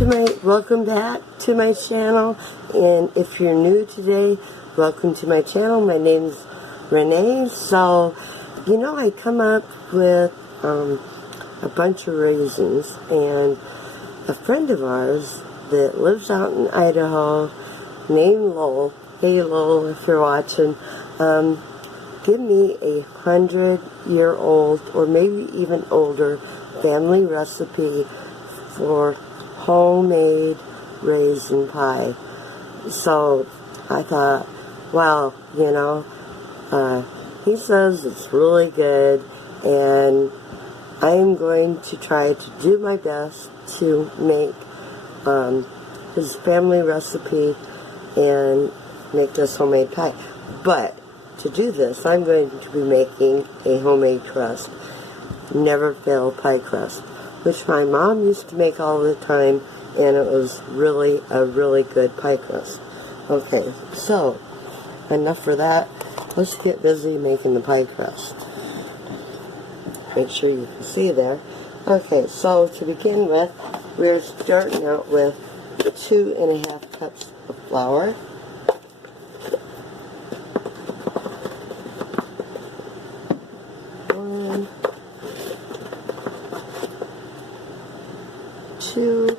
Welcome back to my channel, and if you're new today, welcome to my channel. My name's Renee. So, I come up with a bunch of raisins, and a friend of ours that lives out in Idaho named Lowell, hey Lowell, if you're watching, give me a 100-year-old or maybe even older family recipe for homemade raisin pie. So I thought, well, he says it's really good, and I'm going to try to do my best to make his family recipe and make this homemade pie. But to do this, I'm going to be making a homemade crust, Never Fail Pie Crust, which my mom used to make all the time, and it was really a really good pie crust. Okay, so enough for that. Let's get busy making the pie crust. Make sure you can see there. Okay, so to begin with, we're starting out with 2.5 cups of flour. 1, 2,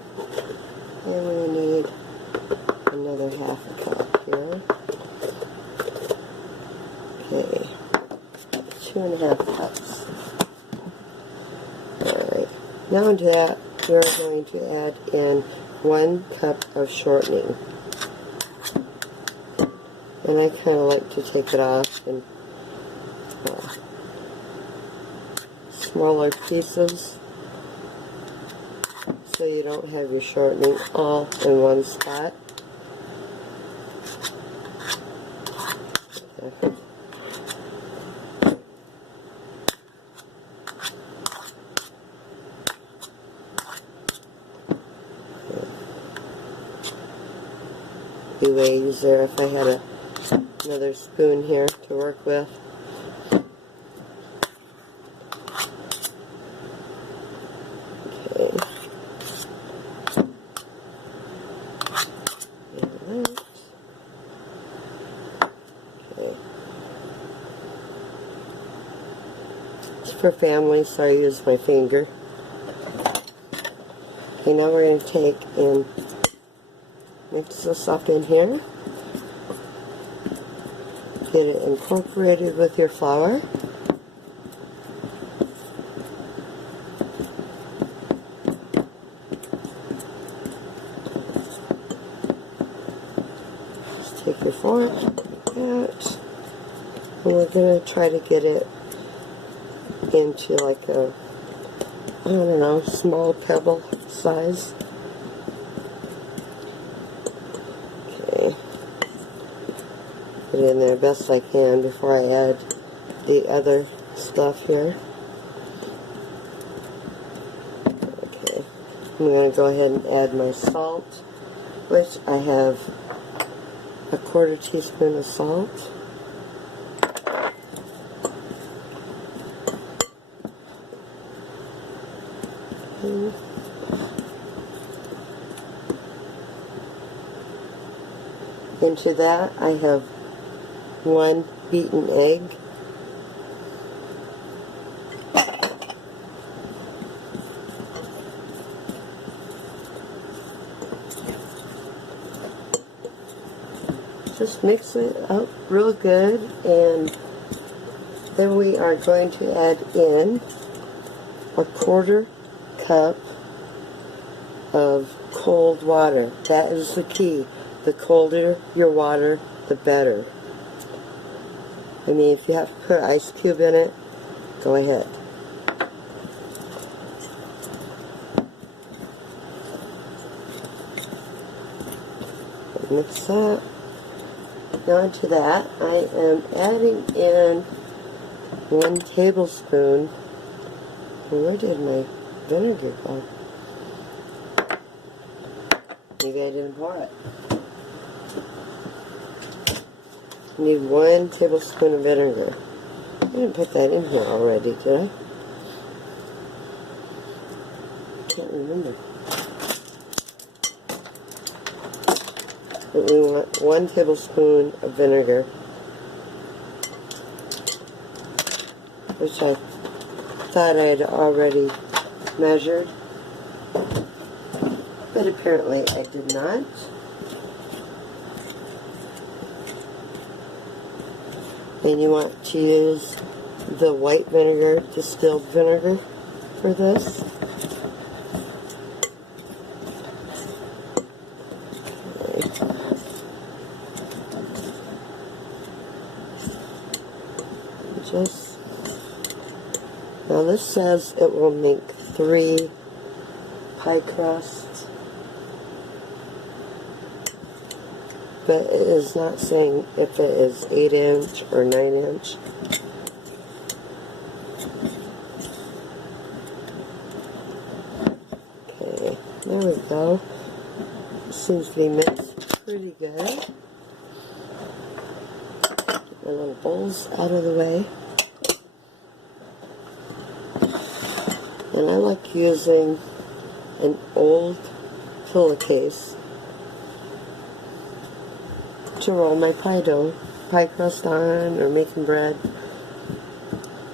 and we need another 1/2 cup here. Okay, 2.5 cups. Alright, now into that, we're going to add in 1 cup of shortening. And I kind of like to take it off in smaller pieces, so you don't have your shortening all in one spot. Okay. Be way easier if I had another spoon here to work with. Okay. Okay. It's for family, so I use my finger. Okay, now we're going to take and mix this up in here. Get it incorporated with your flour. Just take your fork, like that, and we're going to try to get it into like a, I don't know, small pebble size. Okay. Put it in there best I can before I add the other stuff here. Okay. I'm going to go ahead and add my salt, which I have a 1/4 teaspoon of salt. Okay. Into that, I have 1 beaten egg. Just mix it up real good, and then we are going to add in a 1/4 cup of cold water. That is the key. The colder your water, the better. I mean, if you have to put an ice cube in it, go ahead. Mix that. Now to that, I am adding in 1 tablespoon. Where did my vinegar go? Maybe I didn't pour it. I need 1 tablespoon of vinegar. I didn't put that in here already, did I? Can't remember. But we want 1 tablespoon of vinegar, which I thought I had already measured, but apparently I did not. And you want to use the white vinegar, distilled vinegar, for this. Now this says it will make 3 pie crusts, but it is not saying if it is 8-inch or 9-inch. Okay, there we go. Seems to be mixed pretty good. Get my little bowls out of the way. And I like using an old pillowcase to roll my pie crust on, or making bread,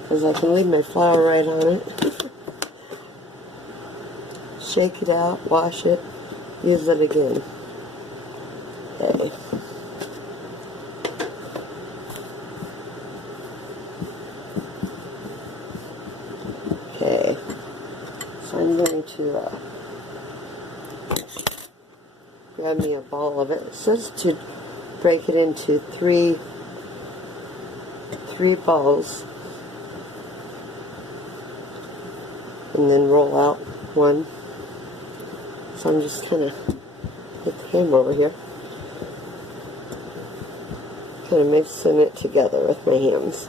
because I can leave my flour right on it. Shake it out, wash it, use it again. Okay. Okay. So I'm going to grab me a ball of it. It says to break it into three balls and then roll out one. So I'm just kind of get the camera over here, kind of mixing it together with my hands.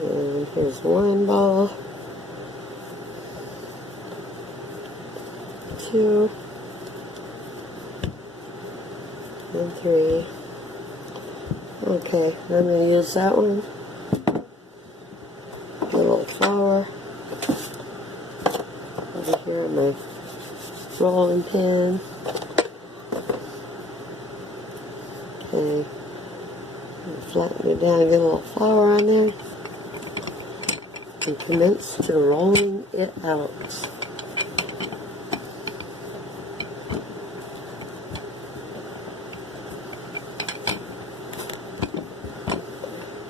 And here's one ball, 2, and 3. Okay, I'm going to use that one. A little flour over here on my rolling pin. Okay, flatten it down, get a little flour on there, and commence to rolling it out.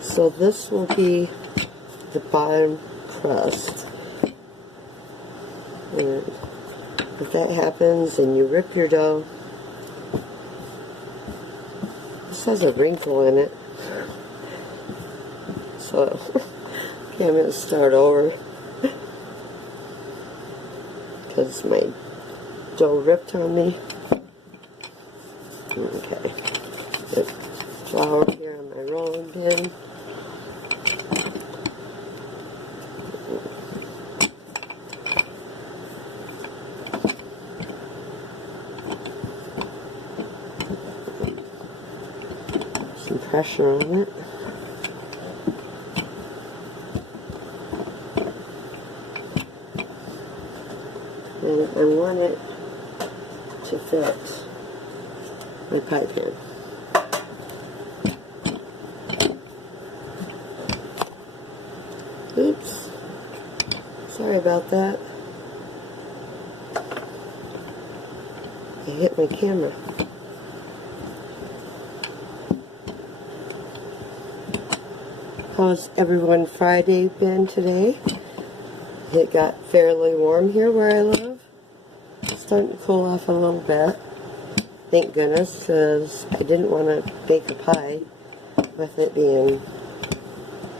So this will be the bottom crust. And if that happens and you rip your dough, this has a wrinkle in it. So, okay, I'm going to start over because my dough ripped on me. Okay, get flour here on my rolling pin. Some pressure on it. And I want it to fit my pie pan. Oops. Sorry about that. I hit my camera. How's everyone Friday been today? It got fairly warm here where I live. It's starting to cool off a little bit. Thank goodness, because I didn't want to bake a pie with it being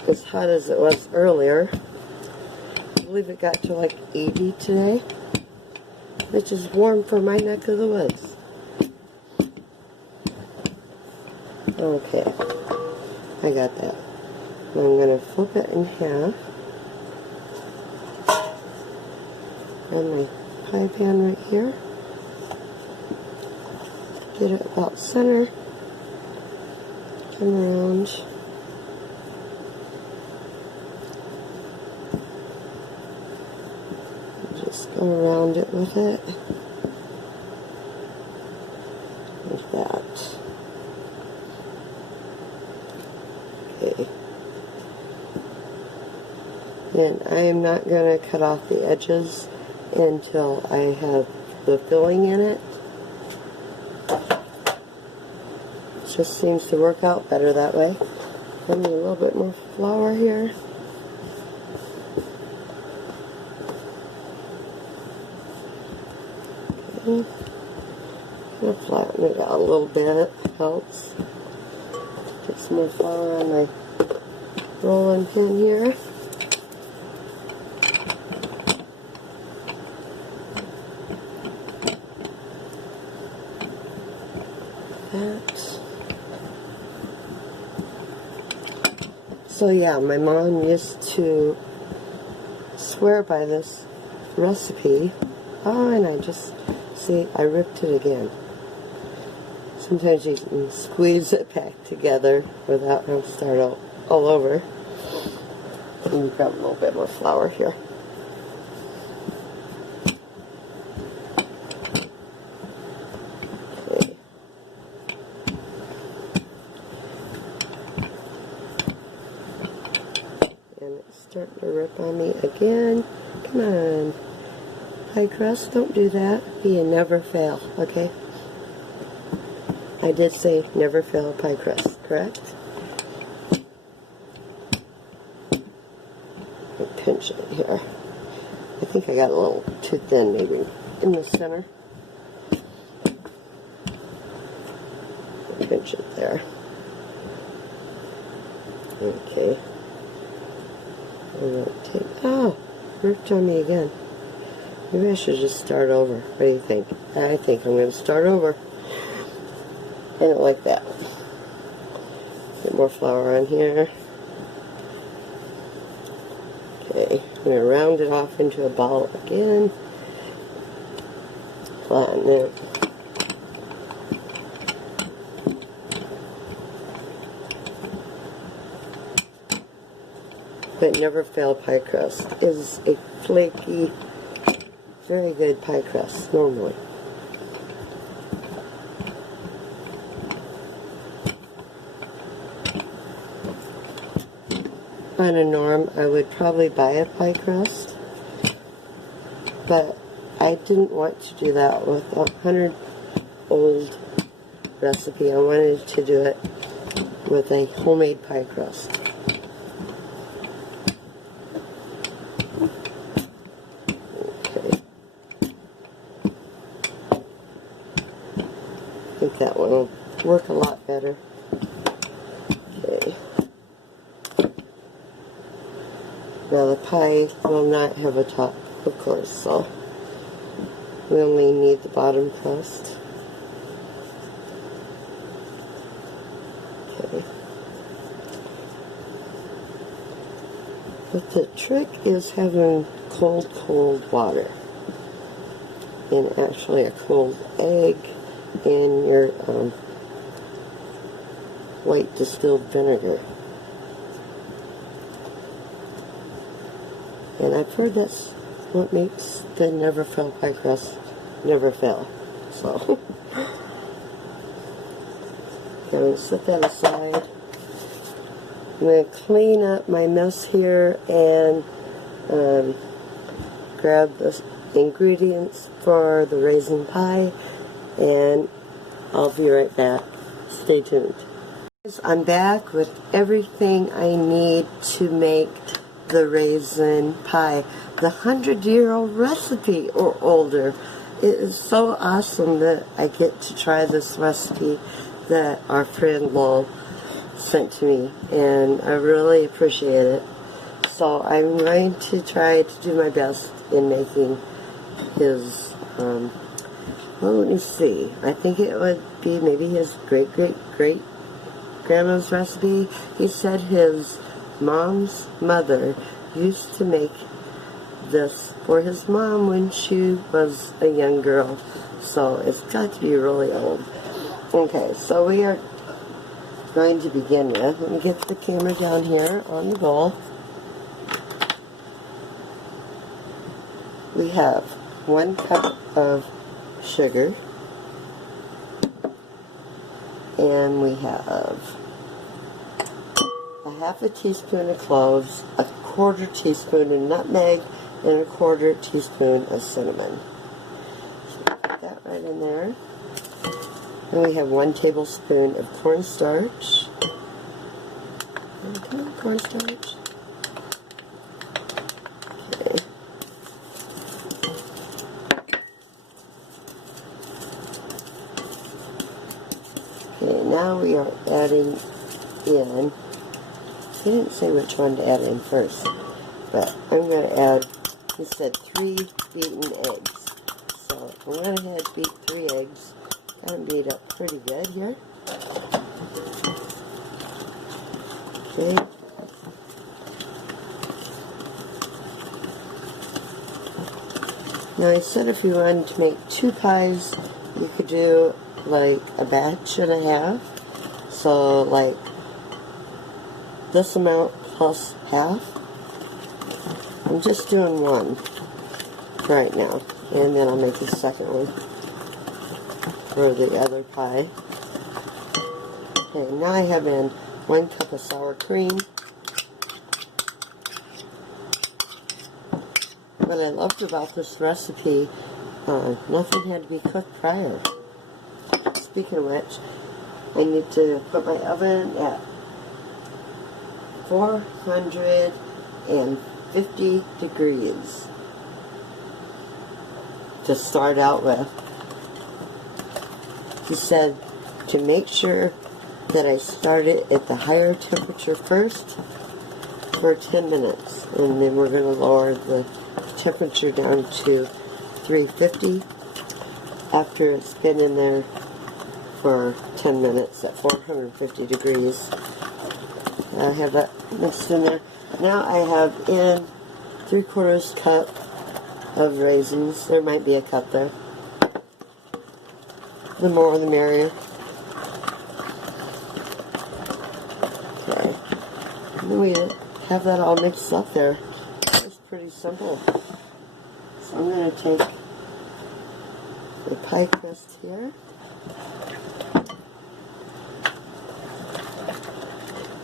as hot as it was earlier. I believe it got to like 80 today, which is warm for my neck of the woods. Okay, I got that. I'm going to flip it in half. Grab my pie pan right here. Get it about center. Come around. Just go around it with it. And I am not going to cut off the edges until I have the filling in it. It just seems to work out better that way. I need a little bit more flour here. Okay. I'll flatten it out a little bit. Helps. Get some more flour on my rolling pin here. So yeah, my mom used to swear by this recipe. Oh, and I ripped it again. Sometimes you can squeeze it back together without having to start all over. And you've got a little bit more flour here. Okay. And it's starting to rip on me again. Come on. Pie crust, don't do that. You never fail, okay? I did say never fail pie crust, correct? Pinch it here. I think I got a little too thin maybe in the center. Pinch it there. Okay. Ripped on me again. Maybe I should just start over. What do you think? I think I'm going to start over. And it like that. Get more flour on here. Okay, I'm going to round it off into a ball again. Flatten it. But Never Fail Pie Crust is a flaky, very good pie crust, normally. On a norm, I would probably buy a pie crust, but I didn't want to do that with a 100-old recipe. I wanted to do it with a homemade pie crust. Okay. I think that one will work a lot better. Okay. Now the pie will not have a top, of course, so we only need the bottom crust. Okay. But the trick is having cold water. And actually a cold egg in your white distilled vinegar. And I've heard that's what makes the Never Fail Pie Crust never fail. So, I'm going to set that aside. I'm going to clean up my mess here and grab the ingredients for the raisin pie, and I'll be right back. Stay tuned. I'm back with everything I need to make the raisin pie, the 100-year-old recipe or older. It is so awesome that I get to try this recipe that our friend Lowell sent to me, and I really appreciate it. So I'm going to try to do my best in making his, well, let me see. I think it would be maybe his great-great-great-grandma's recipe. He said his mom's mother used to make this for his mom when she was a young girl, so it's got to be really old. Okay, so we are going to begin with, let me get the camera down here on the bowl. We have 1 cup of sugar, and we have a 1/2 teaspoon of cloves, 1/4 1/4 teaspoon of nutmeg and 1/4 teaspoon of cinnamon. So put that right in there. And we have 1 tablespoon of cornstarch. Okay, cornstarch. Okay. Okay, now we are adding in, he didn't say which one to add in first, but I'm going to add, he said 3 beaten eggs. So I went ahead and beat 3 eggs. Got them beat up pretty good here. Okay. Now he said if you wanted to make 2 pies, you could do like a batch and a half. So like this amount plus half. I'm just doing 1 right now, and then I'll make the second one for the other pie. Okay, now I have in 1 cup of sour cream. What I loved about this recipe, nothing had to be cooked prior. Speaking of which, I need to put my oven at 450 degrees to start out with. He said to make sure that I start it at the higher temperature first for 10 minutes, and then we're going to lower the temperature down to 350 after it's been in there for 10 minutes at 450 degrees. I have that mixed in there. Now I have in 3/4 cup of raisins. There might be a cup there. The more the merrier. Okay. And then we have that all mixed up there. It's pretty simple. So I'm going to take the pie crust here.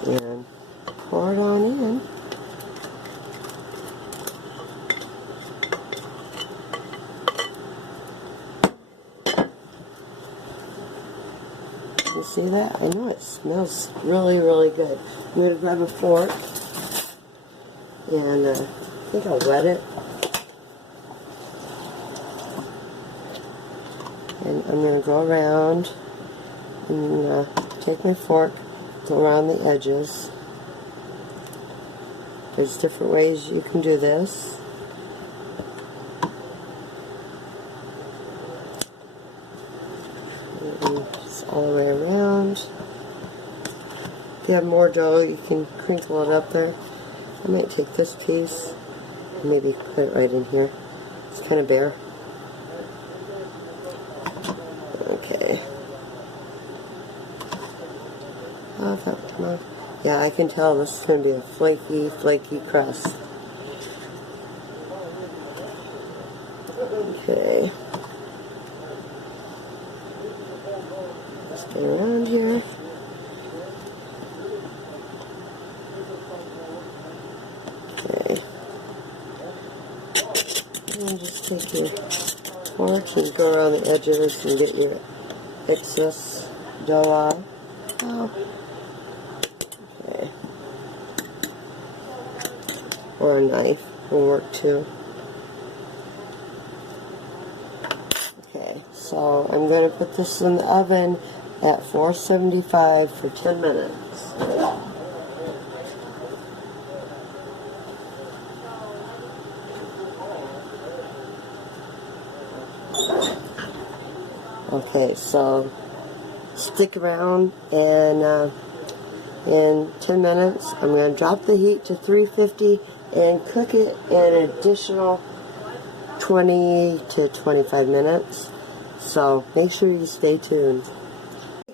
And pour it on in. You see that? I know it smells really, really good. I'm going to grab a fork and I think I'll wet it. And I'm going to go around and take my fork, go around the edges. There's different ways you can do this. And just all the way around. If you have more dough, you can crinkle it up there. I might take this piece and maybe put it right in here. It's kind of bare. Okay. Oh, that would come out. Yeah, I can tell this is going to be a flaky, flaky crust. Okay. Just get around here. Okay. And just take your fork and go around the edges and get your excess dough off. Oh. Okay. Or a knife will work too. Okay, so I'm going to put this in the oven at 475 for 10 minutes. Okay, so stick around, and in 10 minutes I'm going to drop the heat to 350 and cook it an additional 20 to 25 minutes. So make sure you stay tuned.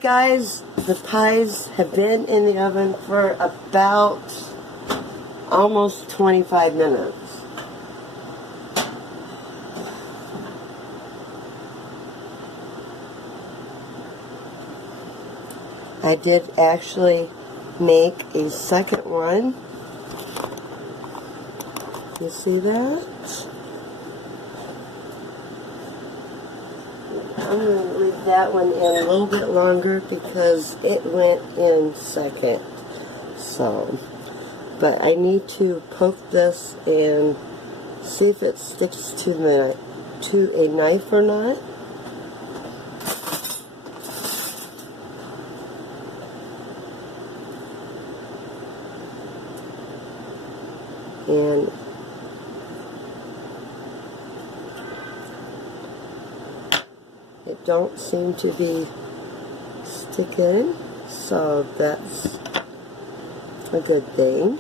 Guys, the pies have been in the oven for about almost 25 minutes. I did actually make a second one, You see that? I'm going to leave that one in a little bit longer because it went in second. So, but I need to poke this and see if it sticks to a knife or not. And it don't seem to be sticking, so that's a good thing.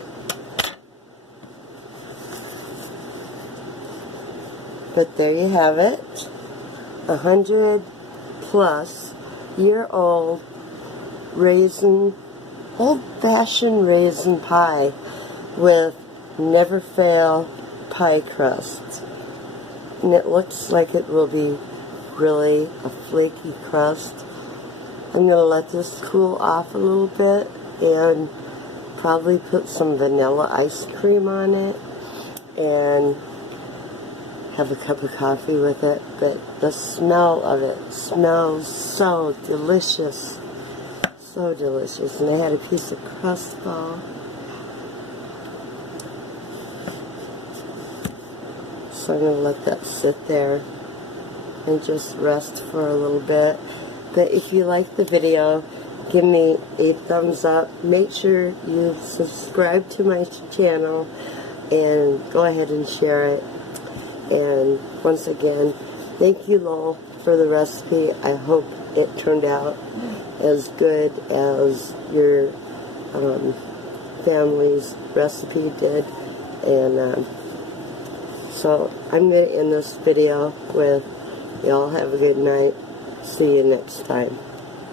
But there you have it, 100-plus-year-old old-fashioned raisin pie with Never Fail Pie Crust. And it looks like it will be really a flaky crust. I'm going to let this cool off a little bit and probably put some vanilla ice cream on it and have a cup of coffee with it. But the smell of it smells so delicious. So delicious. And I had a piece of crust ball. So I'm going to let that sit there and just rest for a little bit. But if you like the video, give me a thumbs up. Make sure you subscribe to my channel and go ahead and share it. And once again, thank you, Lowell, for the recipe. I hope it turned out as good as your family's recipe did. And so I'm going to end this video with, y'all have a good night. See you next time.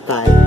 Bye.